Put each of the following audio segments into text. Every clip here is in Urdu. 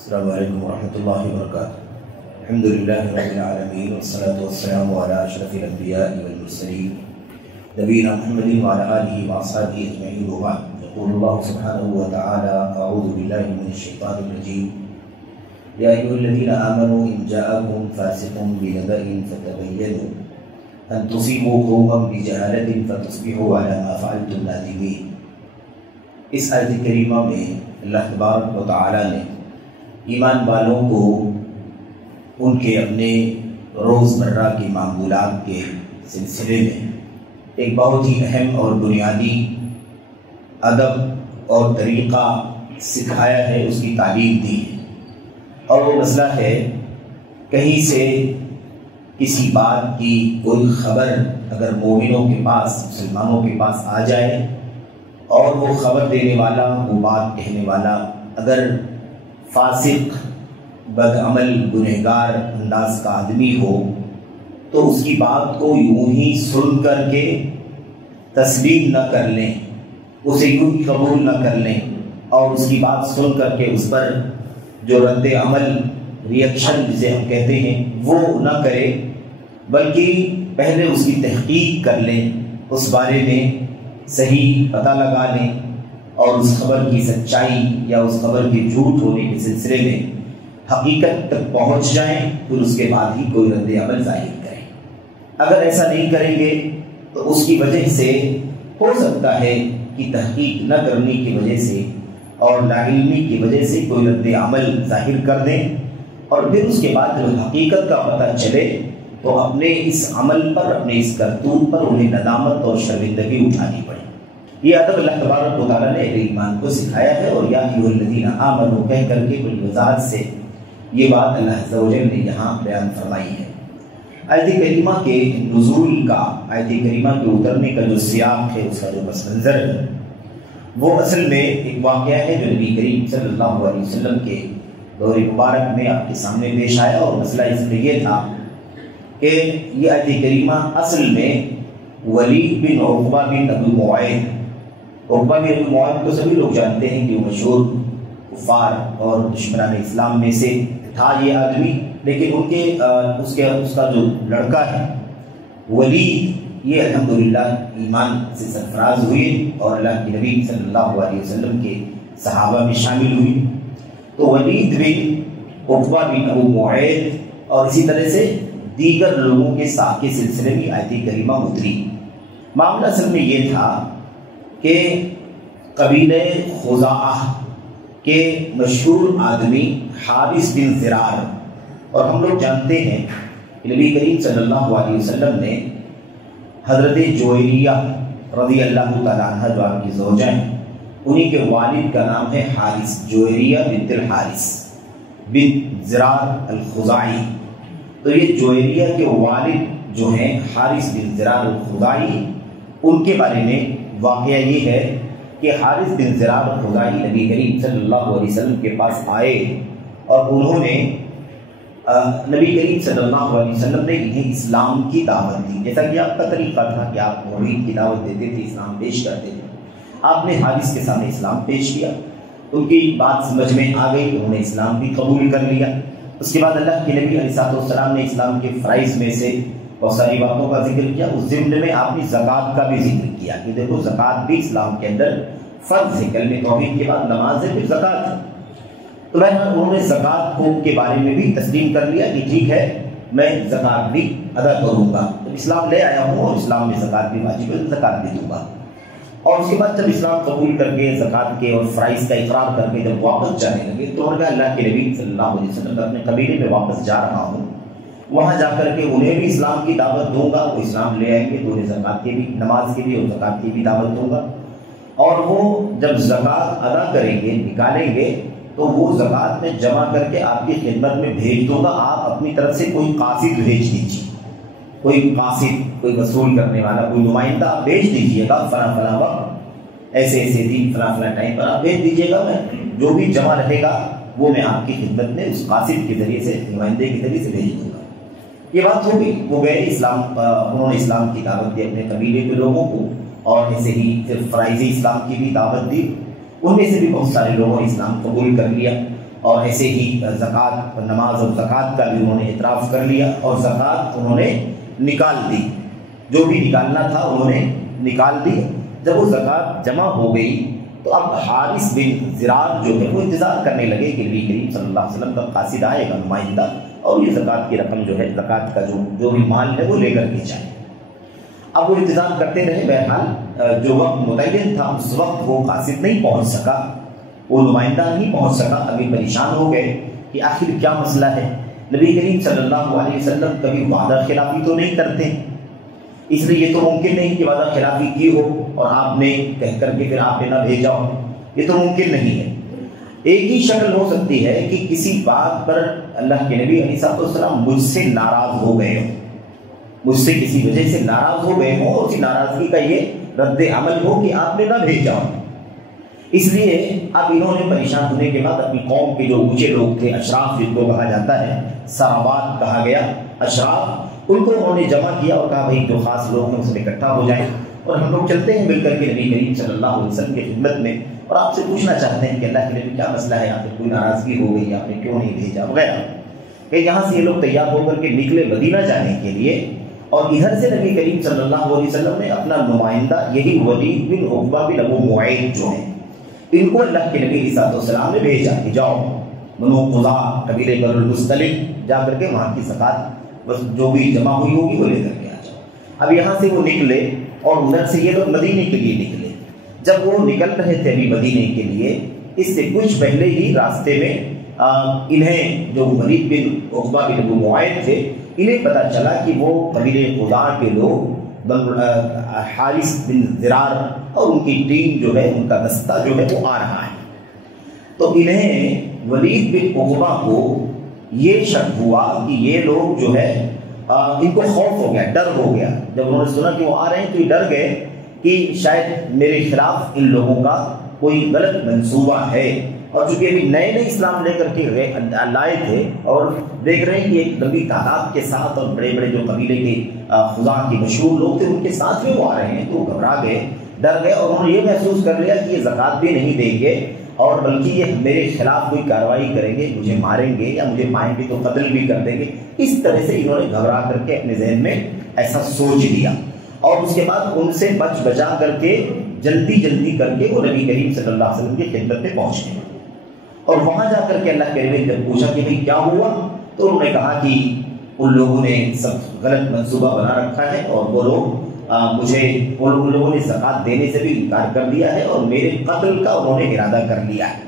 السلام علیکم ورحمۃ اللہ وبرکاتہ۔ الحمد للہ رب العالمین والصلاة والسلام علی اشرف الانبیاء والمرسلین نبینا محمد وعلی آلہ واصحابہ اجمعین وبعد۔ یقول اللہ سبحانہ وتعالی اعوذ باللہ من الشیطان الرجیم یا ایھا الذین آمنوا ان جاءکم فاسق بنبأ فتبینوا ان تصیبوا قوما بجہالۃ فتصبحوا علی ما فعلتم نادمین۔ اس آیت کریمہ میں اللہ تبارک و تعالی نے ایمان والوں کو ان کے اپنے روزمرہ کی معمولات کے سلسلے میں ایک بہت ہی اہم اور بنیادی ادب اور طریقہ سکھایا ہے، اس کی تعلیم دی ہے۔ اور وہ مسئلہ ہے، کہیں سے کسی بات کی کوئی خبر اگر مومنوں کے پاس، مسلمانوں کے پاس آ جائے اور وہ خبر دینے والا، وہ بات کہنے والا اگر فاسق، بدعمل، گنہگار انداز کا آدمی ہو تو اس کی بات کو یوں ہی سن کر کے تسلیم نہ کر لیں، اسے یوں ہی قبول نہ کر لیں، اور اس کی بات سن کر کے اس پر جو رد عمل، ریئیکشن جسے ہم کہتے ہیں، وہ نہ کرے، بلکہ پہلے اس کی تحقیق کر لیں، اس بارے میں صحیح پتہ لگا لیں اور اس خبر کی سچائی یا اس خبر کے جھوٹ ہونے کے سلسلے میں حقیقت تک پہنچ جائیں، پھر اس کے بعد ہی کوئی رد عمل ظاہر کریں۔ اگر ایسا نہیں کریں گے تو اس کی وجہ سے ہو سکتا ہے کہ تحقیق نہ کرنے کی وجہ سے اور لاعلمی کی وجہ سے کوئی رد عمل ظاہر کر دیں، اور پھر اس کے بعد جب حقیقت کا پتہ چلے تو اپنے اس عمل پر، اپنے اس کرتوت پر انہیں ندامت اور شرمندگی اٹھانی پڑے۔ یہ ادب اللہ تبارک و تعالیٰ نے اہل ایمان کو سکھایا ہے، اور یا ایھا الذین آمنوا کہہ کر کے بڑی وضاحت سے یہ بات اللہ عز و جل نے یہاں بیان فرمائی ہے۔ آیت کریمہ کے نزول کا، آیت کریمہ کے اترنے کا جو سیاق ہے، اس کا جو پس منظر ہے، وہ اصل میں ایک واقعہ ہے جو نبی کریم صلی اللہ علیہ وسلم کے دور مبارک میں آپ کے سامنے پیش آیا، اور مسئلہ اس میں یہ تھا کہ یہ آیت کریمہ اصل میں ولید بن عقبہ بن ابی معیط، عقبہ بن ابی معیط کو سبھی لوگ جانتے ہیں کہ وہ مشہور کفار اور دشمنان اسلام میں سے تھا یہ آدمی، لیکن ان کے اس کا جو لڑکا ہے ولید، یہ الحمدللہ ایمان سے سرفراز ہوئے اور اللہ کے نبی صلی اللہ علیہ وسلم کے صحابہ میں شامل ہوئی۔ تو ولید بن عقبہ بن ابی معیط اور اسی طرح سے دیگر لوگوں کے ساتھ کے سلسلے میں آیت کریمہ اتری۔ معاملہ اصل میں یہ تھا کہ قبیلہ خزاعہ کے مشہور آدمی حارث بن زرار، اور ہم لوگ جانتے ہیں کہ نبی کریم صلی اللہ علیہ وسلم نے حضرت جویریہ رضی اللہ تعالیٰ عنہ جو آپ کی زوجہ ہیں، انہی کے والد کا نام ہے حارث، جویریہ بنت الحارث بن زرار الخزاعی۔ تو یہ جویریہ کے والد جو ہیں حارث بن زرار الخزاعی، ان کے بارے میں واقعہ یہ ہے کہ حارث بن زرار الخزاعی نبی کریم صلی اللہ علیہ وسلم کے پاس آئے، اور انہوں نے نبی کریم صلی اللہ علیہ وسلم نے انہیں اسلام کی دعوت دی، جیسا کہ آپ کا طریقہ تھا کہ آپ مومنین کی دعوت دیتے تھے، اسلام پیش کرتے تھے۔ آپ نے حارث کے سامنے اسلام پیش کیا، ان کی بات سمجھ میں آ گئی، انہوں نے اسلام بھی قبول کر لیا۔ اس کے بعد اللہ کے نبی علیہ السلام نے اسلام کے فرائض میں سے بہت ساری باتوں کا ذکر کیا، اس ضمن میں آپ نے زکوٰۃ کا بھی ذکر کیا کہ دیکھو زکوٰۃ بھی اسلام کے اندر فرض ہے، کلمہ توحید کے بعد نماز ہے، پھر زکوٰۃ ہے۔ تو انہوں نے زکوٰۃ کے بارے میں بھی تسلیم کر لیا کہ ٹھیک ہے، میں زکوٰۃ بھی ادا کروں گا، جب اسلام لے آیا ہوں اور اسلام میں زکوٰۃ بھی واجب ہے تو زکوٰۃ بھی دوں گا۔ اور اس کے بعد جب اسلام قبول کر کے زکوٰۃ کے اور فرائض کا اقرار کر کے جب واپس جانے لگے تو انہوں نے کہا اللہ کے نبی صلی اللہ علیہ وسلم میں اپنے قبیلے میں واپس جا رہا ہوں، وہاں جا کر کے انہیں بھی اسلام کی دعوت دوں گا، وہ اسلام لے آئیں گے تو انہیں زکوٰۃ کی بھی، نماز کی بھی اور زکوٰۃ کی بھی دعوت دوں گا، اور وہ جب زکوٰۃ ادا کریں گے، نکالیں گے، تو وہ زکوٰۃ میں جمع کر کے آپ کی خدمت میں بھیج دوں گا، آپ اپنی طرف سے کوئی قاصد بھیج دیجیے، کوئی قاصد، کوئی وصول کرنے والا، کوئی نمائندہ آپ بھیج دیجیے گا، فلاں فلاں وقت، ایسے ایسے دن، فلاں فلاں ٹائم پر آپ بھیج دیجیے گا، میں جو بھی جمع رہے گا وہ میں آپ کی خدمت میں اس قاصد کے ذریعے سے، نمائندے کے ذریعے سے بھیج دوں گا۔ یہ بات ہو گئی، وہ گئے اسلام، انہوں نے اسلام کی دعوت دی اپنے قبیلے کے لوگوں کو، اور ایسے ہی پھر فرائض اسلام کی بھی دعوت دی، ان میں سے بھی بہت سارے لوگوں نے اسلام قبول کر لیا۔ اور ایسے ہی زکوٰۃ، نماز اور زکوٰۃ کا بھی انہوں نے اعتراف کر لیا اور زکوٰۃ انہوں نے نکال دی، جو بھی نکالنا تھا انہوں نے نکال دی۔ جب وہ زکوٰۃ جمع ہو گئی تو اب حارث بن زرار جو ہے وہ انتظار کرنے لگے کہ نبی کریم صلی اللہ علیہ وسلم کا قاصد آئے گا، نمائندہ، اور یہ زکوٰۃ کی رقم جو ہے، زکوٰۃ کا جو بھی مال ہے وہ لے کر کے جائے۔ اب وہ انتظار کرتے رہے، بہرحال جو وقت متعین تھا اس وقت وہ قاصد نہیں پہنچ سکا، وہ نمائندہ نہیں پہنچ سکا۔ ابھی پریشان ہو گئے کہ آخر کیا مسئلہ ہے۔ نبی کریم صلی اللہ علیہ وسلم کبھی وعدہ خلافی تو نہیں کرتے، اس لیے یہ تو ممکن نہیں کہ وعدہ خلافی کی ہو اور آپ نے کہہ کر کے پھر آپ نے نہ بھیجا ہو، یہ تو ممکن نہیں ہے۔ ایک ہی شکل ہو سکتی ہے کہ کسی بات پر اللہ کے نبی علیہ السلام مجھ سے ناراض ہو گئے ہوں، مجھ سے کسی وجہ سے ناراض ہو گئے ہوں، اور اسی ناراضگی کا یہ رد عمل ہو کہ آپ نے نہ بھیجا ہو۔ اس لیے اب انہوں نے پریشان ہونے کے بعد اپنی قوم کے جو اونچے لوگ تھے، اشراف جن کو کہا جاتا ہے، سراوات کہا گیا، اشراف، ان کو انہوں نے جمع کیا اور کہا بھائی جو خاص لوگ ہیں اس میں اکٹھا ہو جائیں اور ہم لوگ چلتے ہیں مل کر کے نبی کریم صلی اللہ علیہ وسلم کی خدمت میں، اور آپ سے پوچھنا چاہتے ہیں کہ اللہ کے نبی کیا مسئلہ ہے، آپ سے کوئی ناراضگی ہو گئی، آپ نے کیوں نہیں بھیجا وغیرہ۔ کہ یہاں سے یہ لوگ تیار ہو کر کے نکلے مدینہ جانے کے لیے، اور ادھر سے نبی کریم صلی اللہ علیہ وسلم نے اپنا نمائندہ یہی ولید بن عقبہ بن ابو معیط جو ہیں، ان کو اللہ کے نبی علیہ السلام نے بھیجا کہ جاؤ بنو قضاع قبیلے بنو المصطلق جا کر کے وہاں کی زکوٰۃ بس جو بھی جمع ہوئی ہوگی وہ لے کر کے آ جاؤ۔ اب یہاں سے وہ نکلے اور ادھر سے یہ لوگ مدینے کے لیے نکلے۔ جب وہ نکل رہے تھے ابھی مدینے کے لیے، اس سے کچھ پہلے ہی راستے میں انہیں جو ولید بن عقبہ بن ابو معیط تھے، انہیں پتہ چلا کہ وہ قبیلے خزاع کے لوگ حارث بن زرار اور ان کی ٹیم جو ہے، ان کا دستہ جو ہے وہ آ رہا ہے۔ تو انہیں ولید بن عقبہ کو یہ شک ہوا کہ یہ لوگ جو ہے ان کو خوف ہو گیا، ڈر ہو گیا۔ جب انہوں نے سنا کہ وہ آ رہے ہیں تو یہ ڈر گئے کہ شاید میرے خلاف ان لوگوں کا کوئی غلط منصوبہ ہے، اور چونکہ ابھی نئے نئے اسلام لے کر کے لائے تھے اور دیکھ رہے ہیں کہ ایک لمبی تعداد کے ساتھ اور بڑے بڑے جو قبیلے کے خزاع کے مشہور لوگ تھے ان کے ساتھ میں وہ آ رہے ہیں، تو وہ گھبرا گئے، ڈر گئے، اور انہوں نے یہ محسوس کر لیا کہ یہ زکوٰۃ بھی نہیں دیں گے اور بلکہ یہ میرے خلاف کوئی کارروائی کریں گے، مجھے ماریں گے یا مجھے پائیں گے تو قتل بھی کر دیں گے۔ اس طرح سے انہوں نے گھبرا کر کے اپنے ذہن میں ایسا سوچ لیا، اور اس کے بعد ان سے بچا کر کے جلدی کر کے وہ نبی کریم صلی اللہ علیہ وسلم کی خدمت میں پہنچ گئے۔ اور وہاں جا کر کے اللہ کے نبی جب پوچھا کہ بھائی کیا ہوا، تو انہوں نے کہا کہ ان لوگوں نے سب غلط منصوبہ بنا رکھا ہے اور وہ لوگ ان لوگوں نے زکوٰۃ دینے سے بھی انکار کر دیا ہے اور میرے قتل کا انہوں نے ارادہ کر لیا ہے۔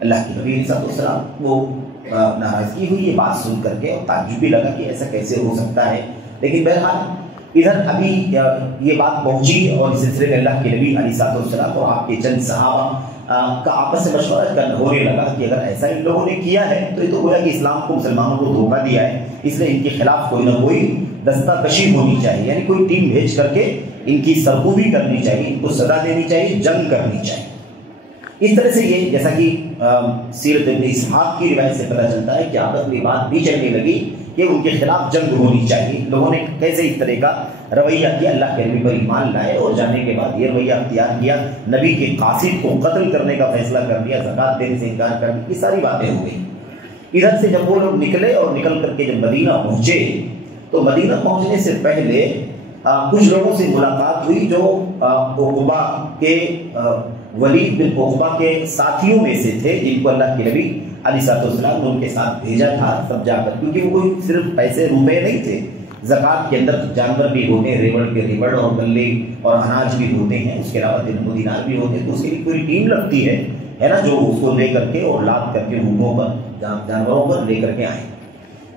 اللہ کے نبی صلی اللہ علیہ وسلم وہ ناراضگی ہوئی یہ بات سن کر کے، اور تعجب بھی لگا کہ ایسا کیسے ہو سکتا ہے۔ لیکن بہرحال ادھر ابھی یہ بات پہنچی اور اس سلسلے میں اللہ کے نبی علیہ السلام اور آپ کے چند صحابہ کا آپس میں مشورہ ہونے لگا کہ اگر ایسا ان لوگوں نے کیا ہے تو یہ تو گویا کہ اسلام کو، مسلمانوں کو دھوکہ دیا ہے، اس لیے ان کے خلاف کوئی نہ کوئی دستہ کشی ہونی چاہیے، یعنی کوئی ٹیم بھیج کر کے ان کی سرکوبی کرنی چاہیے، ان کو سزا دینی چاہیے، جنگ کرنی چاہیے۔ اس طرح سے یہ جیسا کہ سیرت ابن اسحاق کی روایت سے پتہ چلتا ہے کہ آپس میں بات بھی چلنے لگی کہ ان کے خلاف جنگ ہونی چاہیے۔ لوگوں نے کیسے اس طرح کا رویہ کیا، اللہ کے نبی پر ایمان لائے اور جانے کے بعد یہ رویہ اختیار کیا، نبی کے قاصد کو قتل کرنے کا فیصلہ کر دیا، زکوٰۃ دینے سے انکار کر دیا، یہ ساری باتیں ہو گئی۔ ادھر سے جب وہ لوگ نکلے اور نکل کر کے جب مدینہ پہنچے تو مدینہ پہنچنے سے پہلے کچھ لوگوں سے ملاقات ہوئی جو عقبہ کے ولید بن عقبہ کے ساتھیوں میں سے تھے، جن کو اللہ کے نبی علیہ السلام نے ان کے ساتھ بھیجا تھا سب جا کر، کیونکہ وہ کوئی صرف پیسے روپے نہیں تھے، زکوٰۃ کے اندر جانور بھی ہوتے ہیں، ریوڑ کے ریوڑ اور گلے اور اناج بھی ہوتے ہیں، اس کے علاوہ درہم و دینار بھی ہوتے ہیں، تو اس کے لیے پوری ٹیم لگتی ہے نا، جو اس کو لے کر کے اور لاد کر کے اونٹوں پر جانوروں پر لے کر کے آئے۔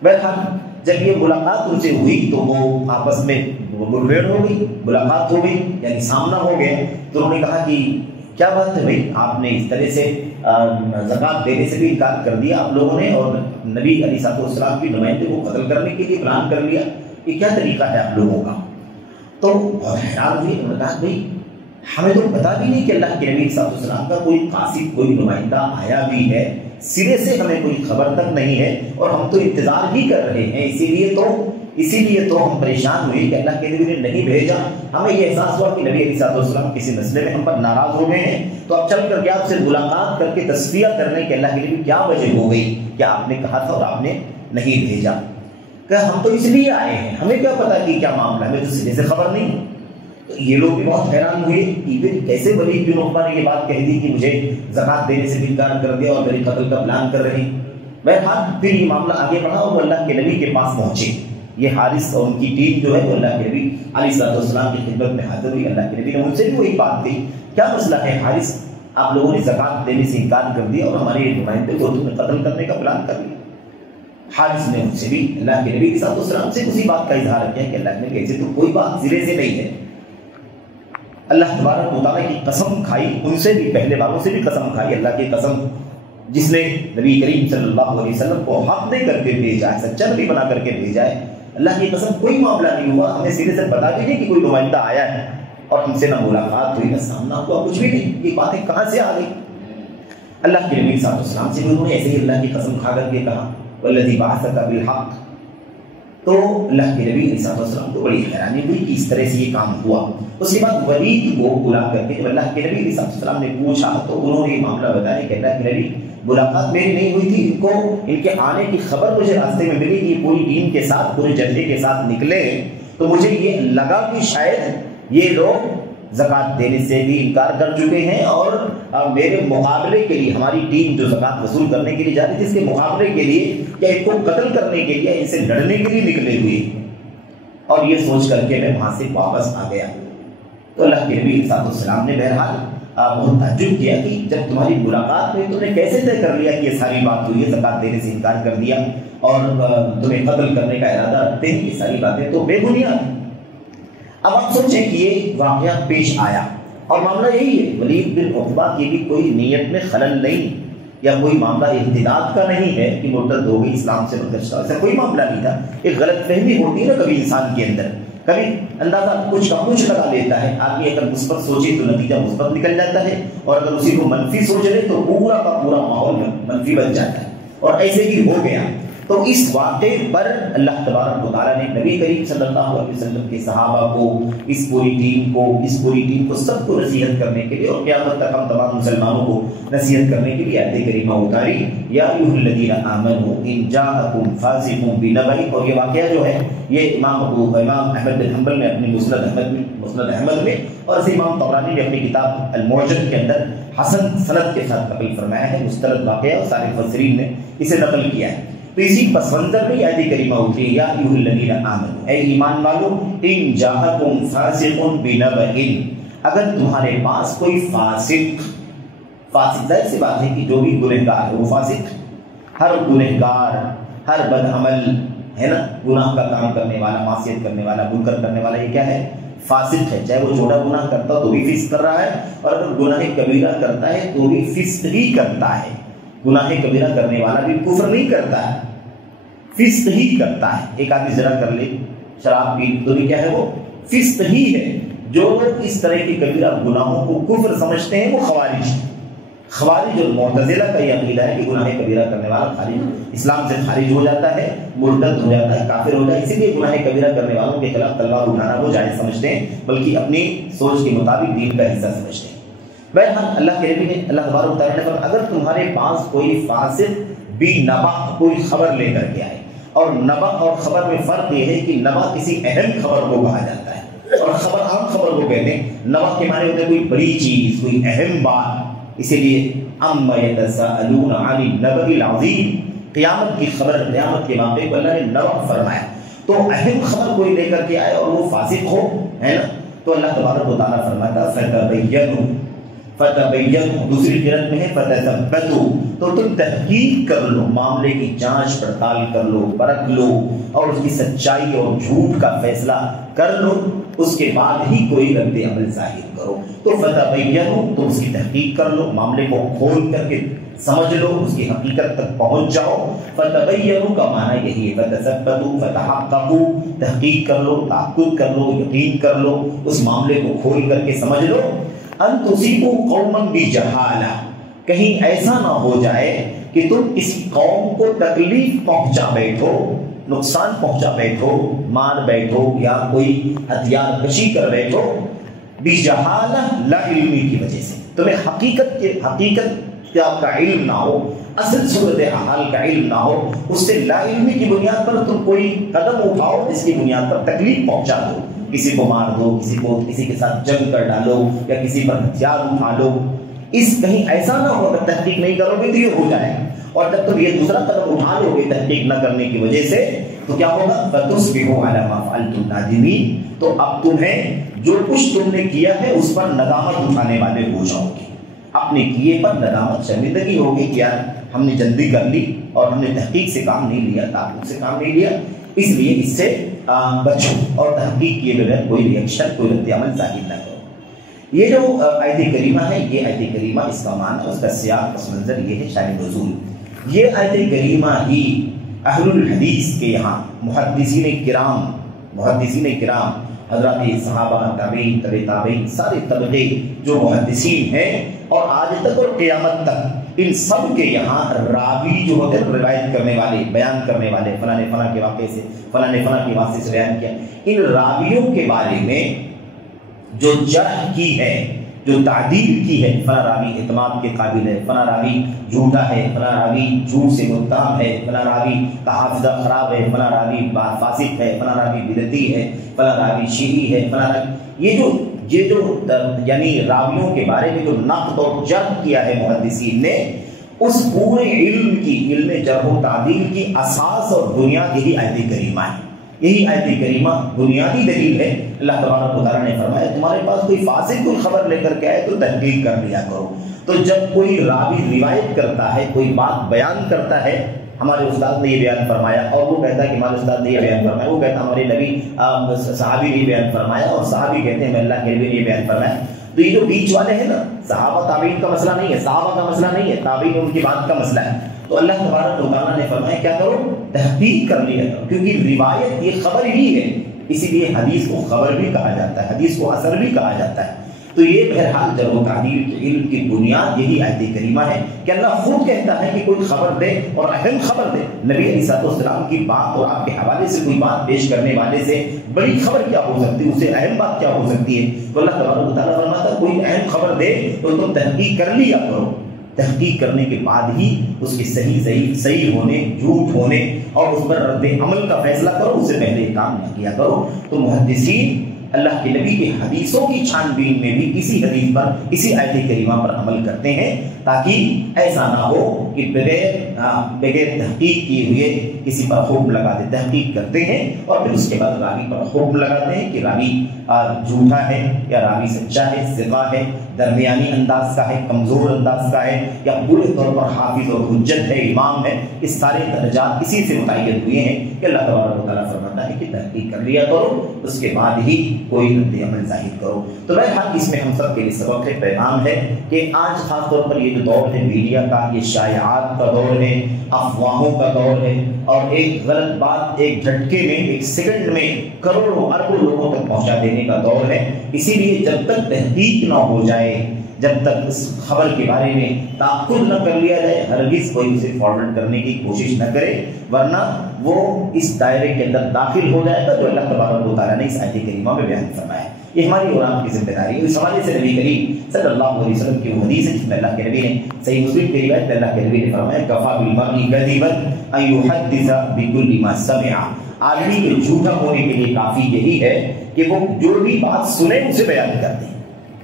بہرحال جب یہ ملاقات ان سے ہوئی تو وہ آپس میں مٹبھیڑ ہو گئی، ملاقات ہو گئی، یعنی سامنا ہو گیا، تو انہوں نے کہا کہ کیا بات ہے بھائی، آپ نے اس طرح سے زکوٰۃ دینے سے بھی انکار کر دیا آپ لوگوں نے، اور نبی علیہ السلام کی نمائندے کو قتل کرنے کے لیے پلان کر لیا، یہ کیا طریقہ ہے آپ لوگوں کا؟ تو بہت حیران ہوئی، انہوں نے کہا بھائی ہمیں تو پتا بھی نہیں کہ اللہ کے نبی صلی اللہ علیہ وسلم کا کوئی قاصد، کوئی نمائندہ آیا بھی ہے، سرے سے ہمیں کوئی خبر تک نہیں ہے اور ہم تو انتظار ہی کر رہے ہیں، اسی لیے تو ہم پریشان ہوئے کہ اللہ کے نبی نے نہیں بھیجا۔ ہمیں یہ احساس ہوا کہ نبی علیہ السلام کسی مسئلے میں ہم پر ناراض ہو گئے ہیں، تو اب چل کر کے آپ سے ملاقات کر کے تصفیہ کرنے کہ اللہ کے نبی کیا وجہ ہو گئی کہ آپ نے کہا تھا اور آپ نے نہیں بھیجا۔ کہ ہم تو اس لیے آئے ہیں، ہمیں کیا پتا کہ کیا معاملہ، ہمیں تو سرے سے خبر نہیں۔ تو یہ لوگ بھی بہت حیران ہوئے کہ کیسے ولید بن عقبہ نے یہ بات کہہ دی کہ مجھے زکوٰۃ دینے سے انکار کر دیا اور میرے قتل کا پلان کر رہے ہیں۔ بہرحال پھر یہ معاملہ آگے بڑھا اور وہ اللہ کے نبی کے پاس پہنچے۔ یہ حارث اور ان کی ٹیم جو ہے وہ اللہ کے نبی علیہ السلام کی خدمت میں حاضر ہوئی۔ اللہ کے نبی نے ان سے بھی وہی بات کہی، کیا مسئلہ ہے حارث، آپ لوگوں نے زکوٰۃ دینے سے انکار کر دیا اور ہمارے نمائندے کو تم نے قتل کرنے کا پلان کر لیا۔ حارث نے ان سے بھی اللہ کے نبی علیہ السلام سے اسی بات کا اظہار کیا کہ اللہ نے کیسے تو کوئی بات سرے سے نہیں ہے۔ اللہ تبارک و تعالیٰ کی قسم کھائی، ان سے بھی پہلے والوں سے بھی قسم کھائی، اللہ کی قسم جس نے نبی کریم صلی اللہ علیہ وسلم کو حق دے کر کے بھیجا ہے، سچا نبی بنا کر کے بھیجا ہے، اللہ کی قسم کوئی معاملہ نہیں ہوا۔ ہمیں سیدھے سے بتا دیجیے کہ کوئی نمائندہ آیا ہے اور ہم سے نہ ملاقات ہوئی نہ سامنا ہوا، کچھ بھی نہیں، یہ باتیں کہاں سے آ گئی؟ اللہ کے نبی صلی اللہ علیہ وسلم سے بھی انہوں نے ایسے ہی اللہ کی قسم کھا کر کے کہا والذی بعثک بالحق۔ تو اللہ کے نبی علیہ السلام کو بڑی حیرانی ہوئی کہ اس طرح سے یہ کام ہوا۔ اس کے بعد ولید کو بلا کر کے جب اللہ کے نبی علیہ السلام نے پوچھا تو انہوں نے یہ معاملہ بتایا کہ اللہ کے نبی ملاقات میری نہیں ہوئی تھی، ان کے آنے کی خبر مجھے راستے میں ملی کہ پوری ٹیم کے ساتھ پورے جتھے کے ساتھ نکلے، تو مجھے یہ لگا کہ شاید یہ لوگ زکوٰۃ دینے سے بھی انکار کر چکے ہیں اور میرے مقابلے کے لیے ہماری ٹیم جو زکوٰۃ وصول کرنے کے لیے جا رہی تھی اس کے مقابلے کے لیے یا ان کو قتل کرنے کے لیے ان سے لڑنے کے لیے نکلے ہوئے، اور یہ سوچ کر کے میں وہاں سے واپس آ گیا۔ تو اللہ کے نبی علیہ السلام نے بہرحال بہت تعجب کیا کہ جب تمہاری ملاقات میں تم نے کیسے طے کر لیا کہ یہ ساری بات ہوئی ہے، زکوٰۃ دینے سے انکار کر دیا اور تمہیں قتل کرنے کا ارادہ رکھتے ہیں، یہ ساری باتیں تو بے بنیاد۔ اب آپ سوچیں کہ یہ واقعہ پیش آیا اور معاملہ یہی ہے، ولید بن عقبہ کی بھی کوئی نیت میں خلل نہیں یا کوئی معاملہ ارتداد کا نہیں ہے کہ مرتد ہو گئی، اسلام سے برگشتہ، ایسا کوئی معاملہ نہیں تھا۔ ایک غلط فہمی ہوتی ہے نا کبھی انسان کے اندر، کبھی اندازہ کچھ کا کچھ لگا لیتا ہے آدمی، اگر مثبت سوچے تو نتیجہ مثبت نکل جاتا ہے اور اگر اسی کو منفی سوچ لے تو پورا کا پورا ماحول منفی بن جاتا ہے، اور ایسے ہی ہو گیا۔ تو اس واقعے پر اللہ تبارک و تعالیٰ نے نبی کریم صلی اللہ علیہ وسلم کے صحابہ کو، اس پوری ٹیم کو سب کو نصیحت کرنے کے لیے اور قیامت تک ہم تمام مسلمانوں کو نصیحت کرنے کے لیے آیت کریمہ اتاری، یا ایھا الذین آمنوا ان جاءکم فاسق بنبأ۔ اور یہ واقعہ جو ہے یہ امام احمد بن حنبل نے اپنی مسند احمد میں اور اسے امام طبرانی نے اپنی کتاب المعجم کے اندر حسن سند کے ساتھ نقل فرمایا ہے، مستند واقعہ، اور سارے مفسرین نے اسے نقل کیا ہے۔ تو اسی پس منظر میں آیت کریمہ اتری، یا ایھا الذین آمنوا، اے ایمان والو، ان جاءکم فاسق بنبأ، اگر تمہارے پاس کوئی فاسق ظاہر سی بات ہے کہ جو بھی گنہگار ہے وہ فاسق، ہر گنہگار، ہر بد عمل ہے نا، گناہ کا کام کرنے والا، معصیت کرنے والا، منکر کرنے والا، یہ کیا ہے؟ فاسق ہے۔ چاہے وہ چھوٹا گناہ کرتا تو بھی فسق کر رہا ہے، اور اگر گناہ کبیرہ کرتا ہے تو بھی فسق ہی کرتا ہے۔ گناہ کبیرہ کرنے والا بھی کفر نہیں کرتا ہے، فسق ہی کرتا ہے۔ ایک آدمی ذرا کر لے، شراب پی تو بھی کیا ہے؟ وہ فسق ہی ہے۔ جو لوگ اس طرح کے کبیرہ گناہوں کو کفر سمجھتے ہیں وہ خوارج اور معتزلہ کا یہ عقیدہ ہے کہ گناہ کبیرہ کرنے والا خارج، اسلام سے خارج ہو جاتا ہے، مرتد ہو جاتا ہے، کافر ہو جاتا ہے۔ اسی لیے گناہ کبیرہ کرنے والوں کے خلاف تلوار اٹھانا وہ جائز سمجھتے ہیں، بلکہ اپنی سوچ کے مطابق دین کا حصہ سمجھتے ہیں۔ بہرحال اللہ کے نبی نے، اللہ تبارک و تعالیٰ نے فرمایا، اگر تمہارے پاس کوئی فاسق بنبأ کوئی خبر لے کر کے آئے، اور نبأ اور خبر میں فرق یہ ہے کہ نبأ کسی اہم خبر کو کہا جاتا ہے اور خبر عام خبر کو کہتے ہیں۔ نبأ کے معنی ہوتے ہیں کوئی بڑی چیز، کوئی اہم بات، اسی لیے عما یتساءلون عن النبأ العظیم، قیامت کی خبر، قیامت کے واقعے کو اللہ نے نبأ فرمایا۔ تو اہم خبر کوئی لے کر کے آئے اور وہ فاسق ہو، ہے نا، تو اللہ تبارک و تعالیٰ فرماتا فتبینوا، دوسری قرأت میں ہے فتثبتوا، تو تم تحقیق کر لو، معاملے کی جانچ پڑتال کر لو، پرکھ لو اور اس کی سچائی اور جھوٹ کا فیصلہ کر لو، اس کے بعد ہی کوئی رد عمل ظاہر کرو۔ تو فتبینوا، تم اس کی تحقیق کر لو، معاملے کو کھول کر کے سمجھ لو، اس کی حقیقت تک پہنچ جاؤ۔ فتبینوا کا معنی یہی ہے، فتثبتوا، فتحققوا، تحقیق کر لو، تحقق کر لو، یقین کر لو، اس معاملے کو کھول کر کے سمجھ لو۔ ان تصیبوا قوما بجہالہ، کہیں ایسا نہ ہو جائے کہ تم کسی قوم کو تکلیف پہنچا بیٹھو، نقصان پہنچا بیٹھو، مار بیٹھو یا کوئی ہتھیار کشی کر بیٹھو بجہالہ لا علمی کی وجہ سے، تمہیں حقیقت کا علم نہ ہو، اصل صورت حال کا علم نہ ہو، اس سے لا علمی کی بنیاد پر تم کوئی قدم اٹھاؤ جس کی بنیاد پر تکلیف پہنچا دو، کسی کو مار دو، کسی کے ساتھ جنگ کر ڈالو یا کسی پر ہتھیار اٹھا لو، اس کہیں ایسا نہ ہو اگر تحقیق نہیں کرو گے تو یہ ہو جائے گا، اور جب تم یہ دوسرا قدم اٹھا لو گے تحقیق نہ کرنے کی وجہ سے تو کیا ہوگا؟ فَتُصْبِحُوا عَلَىٰ مَا فَعَلْتُمْ نَادِمِينَ، تو اب تمہیں جو کچھ تم نے کیا ہے اس پر ندامت اٹھانے والے ہو جاؤ گے، اپنے کیے پر ندامت شرمندگی ہوگی کہ یار ہم نے جلدی کر لی اور ہم نے تحقیق سے کام نہیں لیا، تعلق سے کام نہیں لیا، اس لیے اس سے بچو اور تحقیق کیے بغیر کوئی ریئیکشن، کوئی رد عمل ظاہر نہ کرو۔ یہ جو آیت کریمہ ہے، یہ آیت کریمہ اس کا معنی، اس کا سیاق، پس منظر یہ ہے شان نزول۔ یہ آیت کریمہ ہی اہل الحدیث کے یہاں محدثین کرام حضرات صحابہ، تابعین، تبع تابعین، سارے طبقے جو محدثین ہیں اور آج تک اور قیامت تک ان سب کے یہاں راوی جو ہوتے ہیں روایت کرنے والے، بیان کرنے والے، فلاں نے فلاں کے واقعے سے، فلاں نے فلاں کے واسطے سے بیان کیا، ان راویوں کے بارے میں جو جرح کی ہے، جو تعدیل کی ہے، فلاں راوی اعتماد کے قابل ہے، فلاں راوی جھوٹا ہے، فلاں راوی جھوٹ سے متهم ہے، فلاں راوی کا حافظہ خراب ہے، فلاں راوی فاسق ہے، فلاں راوی بدعتی ہے، فلاں راوی شیعی ہے، فلاں راوی، یہ جو یعنی راویوں کے بارے میں جو نقد اور جرح کیا ہے محدثین نے، اس پورے علم جرح و تعدیل کی اساس اور بنیاد یہی آیت کریمہ ہے۔ یہی آیت کریمہ بنیادی دلیل ہے۔ اللہ تبارک و تعالیٰ نے فرمایا تمہارے پاس کوئی فاسق کوئی خبر لے کر کے آئے تو تحقیق کر لیا کرو۔ تو جب کوئی راوی روایت کرتا ہے، کوئی بات بیان کرتا ہے، ہمارے استاد نے یہ بیان فرمایا اور وہ کہتا ہے کہ ہمارے استاد نے یہ بیان فرمایا، وہ کہتا ہے ہمارے نبی صحابی نے یہ بیان فرمایا، اور صحابی کہتے ہیں میں اللہ کے نبی نے یہ بیان فرمایا، تو یہ جو بیچ والے ہیں نا، صحابہ تابعین کا مسئلہ نہیں ہے، صحابہ کا مسئلہ نہیں ہے، تابعین ان کی بات کا مسئلہ ہے، تو اللہ تبارک و تعالیٰ نے فرمایا کیا کرو؟ تحقیق کر لیا کرو، کیونکہ روایت یہ خبر ہی ہے، اسی لیے حدیث کو خبر بھی کہا جاتا ہے، حدیث کو اثر بھی کہا جاتا ہے۔ تو یہ بہرحال جرح و تعدیل کے علم کی بنیاد یہی آیت کریمہ ہے کہ اللہ خود کہتا ہے کہ کوئی خبر دے اور اہم خبر دے، نبی علیہ السلام کی بات اور آپ کے حوالے سے کوئی بات پیش کرنے والے سے بڑی خبر کیا ہو سکتی ہے، اس سے اہم بات کیا ہو سکتی ہے؟ تو اللہ تبارک و تعالیٰ فرماتا ہے کوئی اہم خبر دے تو تم تحقیق کر لیا کرو، تحقیق کرنے کے بعد ہی اس کے صحیح ہونے، جھوٹ ہونے اور اس پر رد عمل کا فیصلہ کرو، اس سے پہلے کام نہ کیا کرو۔ تو محدثین اللہ کے نبی کے حدیثوں کی چھان بین میں بھی اسی حدیث پر، اسی آیت کریمہ پر عمل کرتے ہیں، تاکہ ایسا نہ ہو کہ بغیر تحقیق کیے ہوئے کسی پر حکم لگا دے۔ تحقیق کرتے ہیں اور پھر اس کے بعد راوی پر حکم لگاتے ہیں کہ راوی جھوٹا ہے یا راوی سچا ہے، ثقہ ہے، درمیانی انداز کا ہے، کمزور انداز کا ہے، یا پورے طور پر حافظ اور حجت ہے، امام ہے۔ اس سارے درجات اسی سے متعین ہوئے ہیں کہ اللہ تبارک و تعالیٰ فرماتا ہے کہ تحقیق کر لیا کرو، اس کے بعد ہی کوئی رد عمل ظاہر کرو۔ تو بہرحال اس میں ہم سب کے لیے سبق ہے، پیغام ہے کہ آج خاص طور پر یہ جو دور ہے میڈیا کا، یہ شائعات کا دور ہے، افواہوں کا دور ہے، اور ایک غلط بات ایک جھٹکے میں، ایک سیکنڈ میں کروڑوں اربوں لوگوں تک پہنچا دینے کا دور ہے۔ اسی لیے جب تک تحقیق نہ ہو جائے، جب تک اس خبر کے بارے میں تأکد نہ کر لیا جائے، ہرگز کوئی اسے فارورڈ کرنے کی کوشش نہ کرے، ورنہ وہ اس دائرے کے اندر داخل ہو جائے گا جو اللہ تبارک و تعالیٰ نے اس آیت کریمہ میں بیان فرمایا ہے۔ یہ ہماری اور آپ کی ذمہ داری ہے۔ اس حوالے سے نبی کریم صلی اللہ علیہ وسلم کی وہ حدیث ہے جس میں اللہ کے نبی نے، صحیح مسلم کی روایت میں اللہ کے نبی نے فرمایا کفا بالمرء کذبا ان یحدث بکل ما سمع، آدمی کے جھوٹا ہونے کے لیے کافی یہی ہے کہ وہ جو بھی بات سنے اسے بیان کر دے،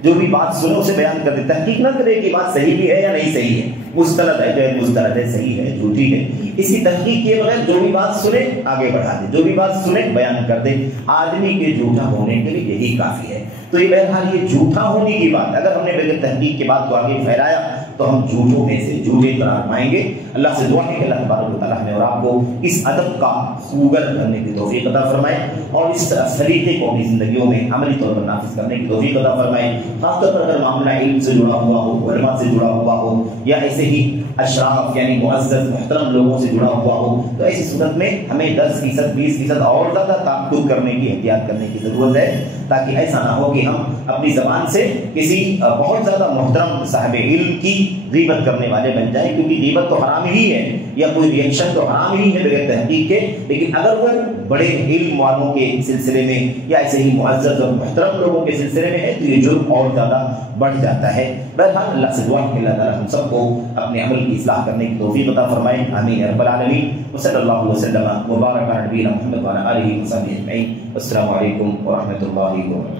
جو بھی بات سنے اسے بیان کر دے، تحقیق نہ کرے کہ بات صحیح بھی ہے یا نہیں صحیح ہے، مستند ہے غیر مستند ہے، صحیح ہے جھوٹی ہے، اس کی تحقیق کیے بغیر جو بھی بات سنے آگے بڑھا دے، جو بھی بات سنے بیان کر دے۔ آدمی کے جھوٹا ہونے کے لیے یہی کافی ہے۔ تو یہ بہرحال یہ جھوٹا ہونے کی بات، اگر ہم نے بغیر تحقیق کی بات کو آگے پھیلایا تو ہم جھوٹوں میں سے جھوٹے قرار پائیں گے۔ اللہ سے دعا ہے کہ اللہ تبارک و تعالیٰ نے اور آپ کو اس ادب کا خوگر کرنے کی توفیق عطا فرمائے اور اس سلیقے کو اپنی زندگیوں میں عملی طور پر نافذ کرنے کی توفیق عطا فرمائے۔ خاص طور پر اگر معاملہ علم سے جڑا ہوا ہو، علماء سے جڑا ہوا ہو، یا ایسے ہی اشراف یعنی معزز محترم لوگوں سے جڑا ہوا ہو، تو ایسی صورت میں ہمیں 10%، 20% اور زیادہ تعقل کرنے کی، احتیاط کرنے کی ضرورت ہے، تاکہ ایسا نہ ہو کہ ہم اپنی زبان سے کسی بہت زیادہ محترم صاحب علم کی غیبت کرنے والے بن جائیں، کیونکہ غیبت تو حرام ہی ہے، یا کوئی ریئیکشن تو حرام ہی ہے بغیر تحقیق کے، لیکن اگر وہ بڑے علم والوں کے سلسلے میں یا ایسے ہی معزز اور محترم لوگوں کے سلسلے میں ہے تو یہ جرم اور زیادہ بڑھ جاتا ہے۔ بہرحال اللہ سے دعا ہے کہ اللہ تعالیٰ ہم سب کو اپنے عمل کی اصلاح کرنے کی توفیق عطا فرمائے، آمین یا رب العالمین۔ وصلی اللہ وسلم وبارک علی نبینا محمد وعلی آلہ وصحبہ اجمعین۔ السلام علیکم ورحمۃ اللہ وبرکاتہ۔